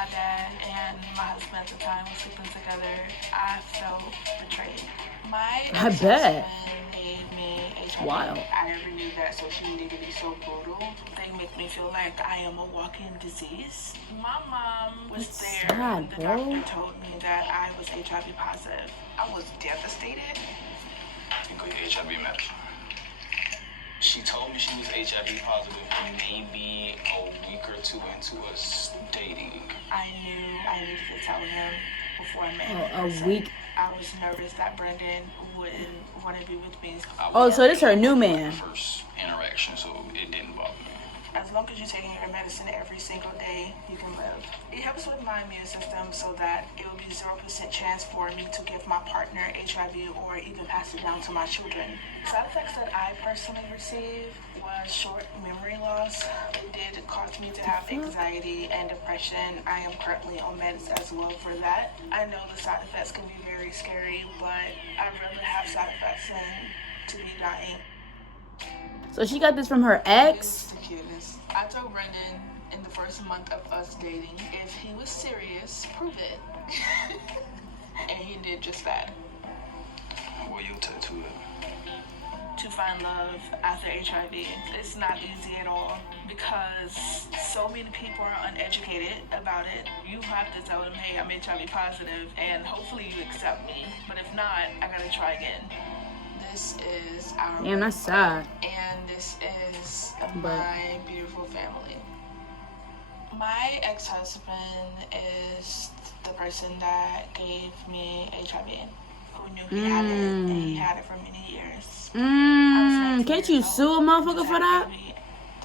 my dad and my husband at the time were sleeping together, I felt betrayed. My I bet. gave me HIV. Wow. I never knew that social media could be so brutal. They make me feel like I am a walking disease. My mom was there when the doctor told me that I was HIV positive. I was devastated. Include HIV medicine. She told me she was HIV positive maybe a week or two into us dating. I knew I needed to tell him before I met him. A week. I was nervous that Brendan wouldn't want to be with me. Oh, so this is her new man. First interaction, so it didn't bother me. As long as you're taking your medicine every single day, you can live. It helps with my immune system so that it will be 0% chance for me to give my partner HIV or even pass it down to my children. Side effects that I personally received was short memory loss. It did cause me to have anxiety and depression. I am currently on meds as well for that. I know the side effects can be very scary, but I'd rather have side effects than to be dying. So she got this from her ex? I told Brendan in the first month of us dating, if he was serious, prove it. And he did just that. Where you tattoo it? To find love after HIV. It's not easy at all because so many people are uneducated about it. You have to tell them, hey, I'm HIV positive, and hopefully you accept me. But if not, I gotta try again. This is our Damn, that's sad. And this is my beautiful family. My ex-husband is the person that gave me HIV, who knew he had it, and he had it for many years. Can't you sue a motherfucker for that?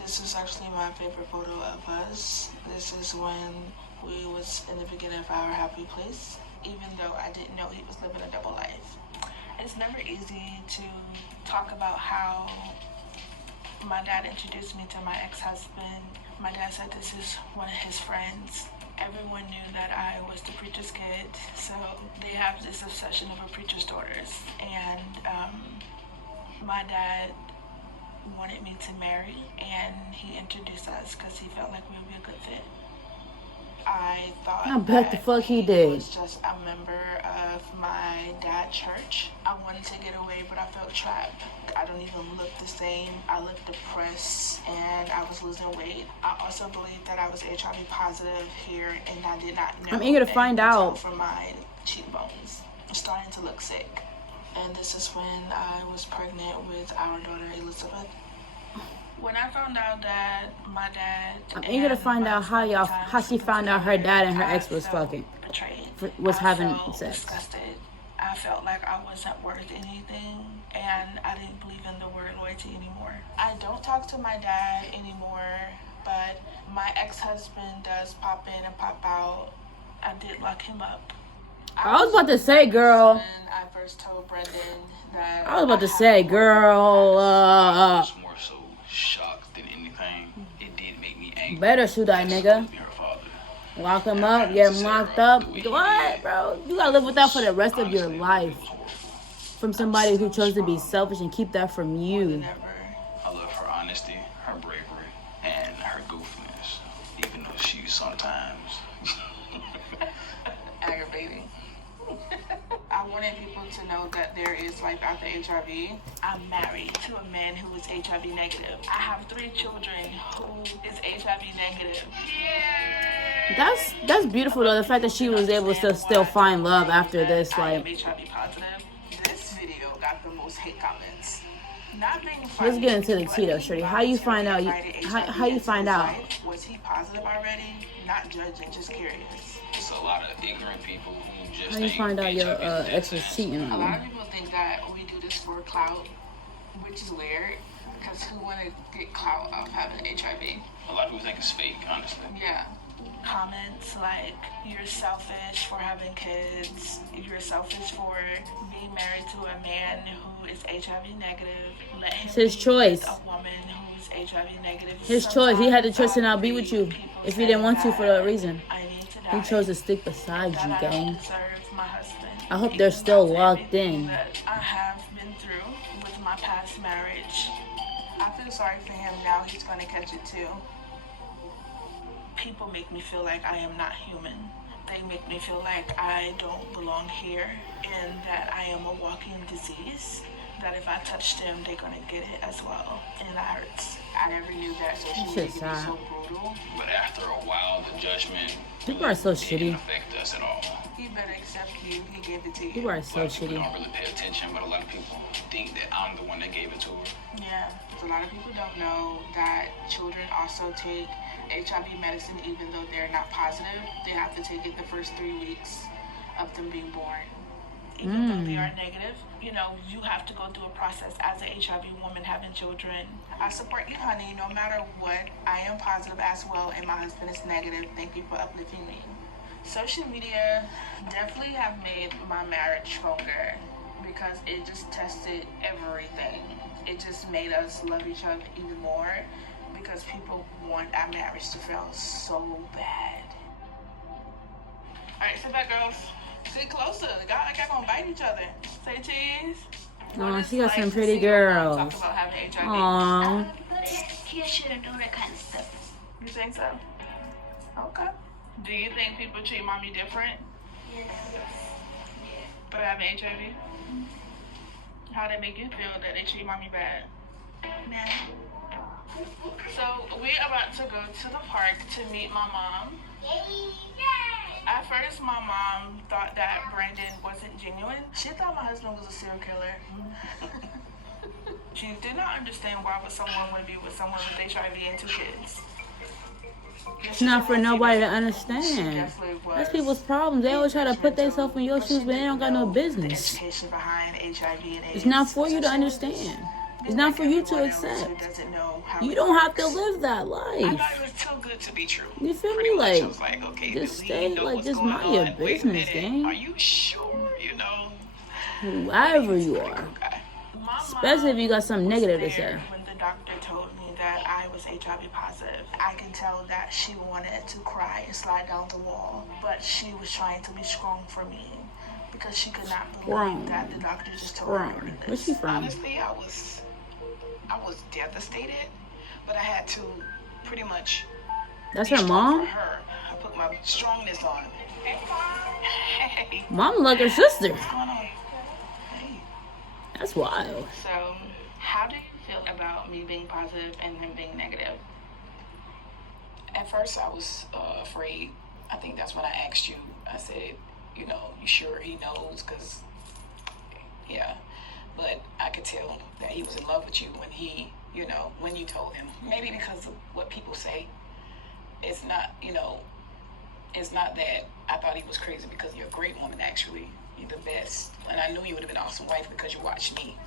This is actually my favorite photo of us. This is when we was in the beginning of our happy place, even though I didn't know he was living a double life. It's never easy to talk about how my dad introduced me to my ex-husband. My dad said this is one of his friends. Everyone knew that I was the preacher's kid, so they have this obsession over preacher's daughters. And my dad wanted me to marry, and he introduced us because he felt like we would be a good fit. I thought I bet the fuck he did. was just a member of my dad's church. I wanted to get away, but I felt trapped. I don't even look the same. I looked depressed, and I was losing weight. I also believed that I was HIV positive here, and I did not know. I'm eager to find out. From my cheekbones, I'm starting to look sick. And this is when I was pregnant with our daughter, Elizabeth. When I found out that my dad... I'm eager to find out how she found out her dad and her ex was fucking. Was having sex. Disgusted. I felt like I wasn't worth anything, and I didn't believe in the word loyalty anymore. I don't talk to my dad anymore, but my ex-husband does pop in and pop out. I did lock him up. I was about to say, girl. I first told Brendan that... I was about to say, girl. was more so shocked than anything. It did make me angry. Better shoot that nigga. Lock him up, get him locked up. What, bro? You gotta live with that for the rest of your life. From somebody who chose to be selfish and keep that from you. I love her honesty, her bravery, and her goofiness. Even though she's sometimes aggravating. I wanted people to know that there is life after HIV. I'm married to a man who is HIV negative. I have 3 children who is HIV negative. That's beautiful though. The fact that she was able to still find love after this, like. HIV positive. This video got the most hate comments. Not being Let's get into the tea though, Shorty. How you find out? How you find out? Was he positive already? Not judging, just curious. It's a lot of ignorant people who just. How you find out your ex was cheating on you? A lot you? of people think that we do this for clout, which is weird, because who want to get clout off having HIV? A lot of people think it's fake, honestly. Yeah. Comments like, you're selfish for having kids, you're selfish for being married to a man who is HIV negative. Let him It's his choice. A woman who's HIV negative. His choice. He had the choice to not be with you if he didn't want to for that reason. He chose to stick beside you, gang. I hope they're still locked in. I have been through with my past marriage. I feel sorry for him now. He's going to catch it too. people make me feel like I am not human. They make me feel like I don't belong here and that I am a walking disease. That if I touch them, they're gonna get it as well, and that hurts. I never knew that social media could be so brutal. But after a while, the judgment people are so shitty. didn't affect us at all. He better accept you. He gave it to you. People are so People shitty. don't really pay attention, but a lot of people think that I'm the one that gave it to her. Yeah, a lot of people don't know that children also take HIV medicine even though they're not positive. They have to take it the first 3 weeks of them being born. Even though they are negative, you know, you have to go through a process as an HIV woman having children. I support you, honey, no matter what. I am positive as well, and my husband is negative. Thank you for uplifting me. Social media definitely have made my marriage stronger because it just tested everything. It just made us love each other even more because people want our marriage to fail so bad. All right, sit back, girls. Sit closer. Y'all gonna bite each other. Say cheese. Oh, she got some pretty girls. Talk about having HIV. Aww. He shouldn't do that kind of stuff. You think so? Okay. Do you think people treat mommy different Yes. for having HIV? How they make you feel that they treat mommy bad? Man. So we're about to go to the park to meet my mom. At first, my mom thought that Brandon wasn't genuine. She thought my husband was a serial killer. She did not understand why would someone want to be with someone with HIV and 2 kids. It's not for nobody to She understand. definitely was. That's people's problems. They always try to put themselves in your shoes, but they don't got no business. The education behind HIV and AIDS. It's not for you to understand. It's not for you to accept. You don't have to live that I life. thought it was too good to be true. You feel Pretty me? much, Like, I was like, okay, just do stay, we know like, what's just going mind your on? Wait a business, minute. gang. Are you sure? You know, Whoever you are. okay. Especially if you got something negative to say. When the doctor told me that I was HIV positive, I can tell that she wanted to cry and slide down the wall, but she was trying to be strong for me because she could not believe Strong. that the doctor just told her Wrong. this. Where's she from? Honestly, I was devastated, but I had to pretty much That's be her strong mom? for her. I put my strongness on. Hey, Mom like her sister. what's going on? Hey. That's wild. So, how do you feel about me being positive and him being negative? At first, I was afraid. I think that's when I asked you. I said, you know, you sure he knows? Because, yeah. But I could tell that he was in love with you when he, you know, when you told him. Maybe because of what people say. It's not, you know, it's not that I thought he was crazy because you're a great woman, actually. You're the best. And I knew you would have been an awesome wife because you watched me.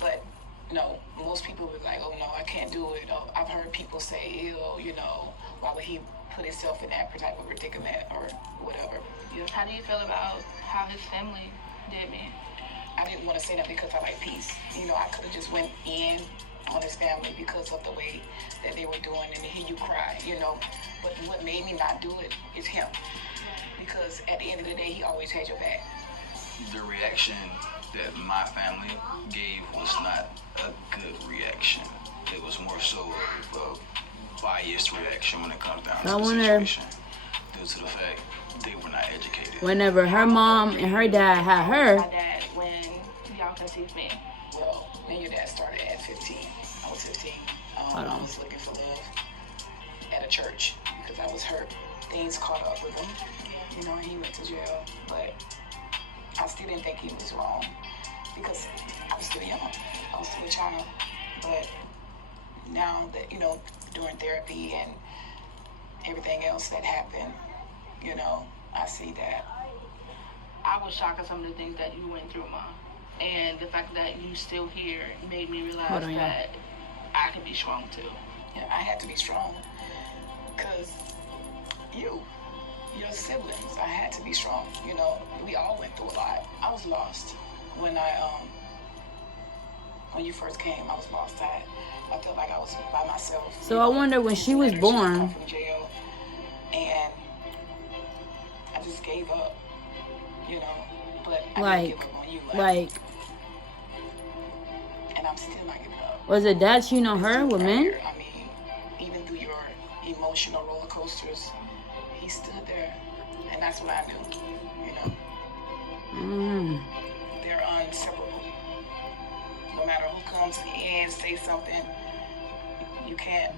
But, you know, most people were like, oh, no, I can't do it. Or I've heard people say, ew, you know, why would he put himself in that type of predicament or whatever. How do you feel about how his family did me? I didn't want to say that because I like peace. You know, I could have just went in on his family because of the way that they were doing and to hear you cry, you know. But what made me not do it is him. Because at the end of the day, he always had your back. The reaction that my family gave was not a good reaction. It was more so a biased reaction when it comes down to the situation. Due to the fact they were not educated. Whenever her mom and her dad had her, My dad, when y'all conceived me. Well, me and your dad started at 15. I was 15. I was looking for love at a church because I was hurt. Things caught up with him. You know, he went to jail, but I still didn't think he was wrong because I was still young. I was still a child. But now that, you know, during therapy and everything else that happened, you know, I see that. I was shocked at some of the things that you went through, Ma. And the fact that you still here made me realize Hold on, y'all. that I could be strong too. Yeah, I had to be strong because your siblings, I had to be strong. You know, we all went through a lot. I was lost when when you first came. I was lost. I felt like I was by myself. So I wonder when she was born. From jail, and I just gave up. You know, but I didn't give up on you. And I'm still not giving up. Was it that you know her with men? I mean, even through your emotions. emotional roller coasters, he stood there, and that's what I knew. You know, they're inseparable. No matter who comes in, say something, you can't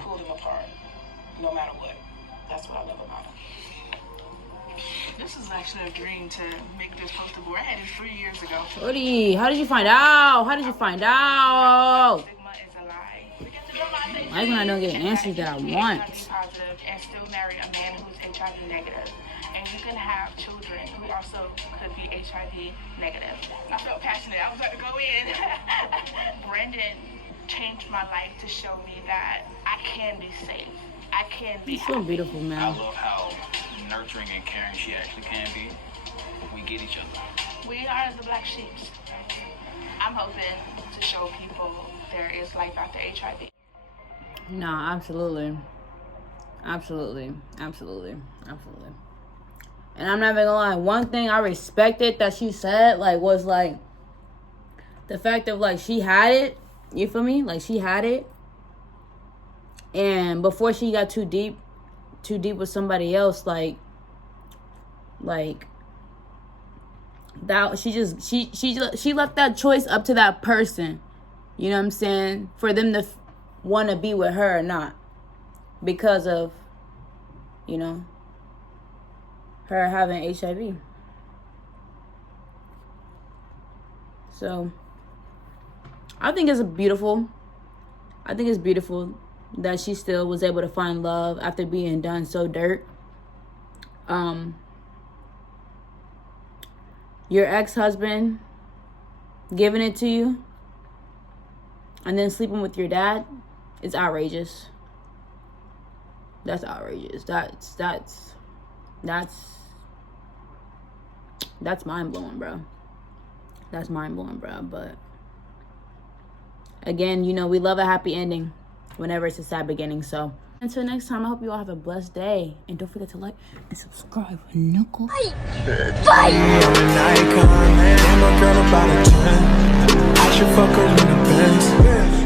pull them apart. No matter what. That's what I love about him. This is actually a dream to make this poster board. I had it 3 years ago. Shorty, how did you find out? How did you find out? Stigma is a lie. I like when I don't get answers that I want. Positive and still marry a man who's HIV negative. And you can have children who also could be HIV negative. I felt passionate. I was about to go in. Brendan changed my life to show me that I can be safe. I can be It's so beautiful, I man. love how nurturing and caring she actually can be. We get each other. We are the black sheep. I'm hoping to show people there is life after HIV. Nah, absolutely. Absolutely. Absolutely. Absolutely. And I'm not even gonna lie, one thing I respected that she said, like, was like the fact of like she had it. You feel me? Like she had it. And before she got too deep with somebody else, like that, she left that choice up to that person. You know what I'm saying? For them to want to be with her or not, because of, you know, her having HIV. So I think it's beautiful that she still was able to find love after being done so dirt. Your ex-husband giving it to you and then sleeping with your dad is outrageous. That's outrageous. That's mind-blowing, bro. That's mind-blowing, bro. But again, you know, we love a happy ending whenever it's a sad beginning. So until next time, I hope you all have a blessed day. And don't forget to like and subscribe. Knuckle. I'm an icon, man. I'm a girl about a 10. I should fuck her in the Benz.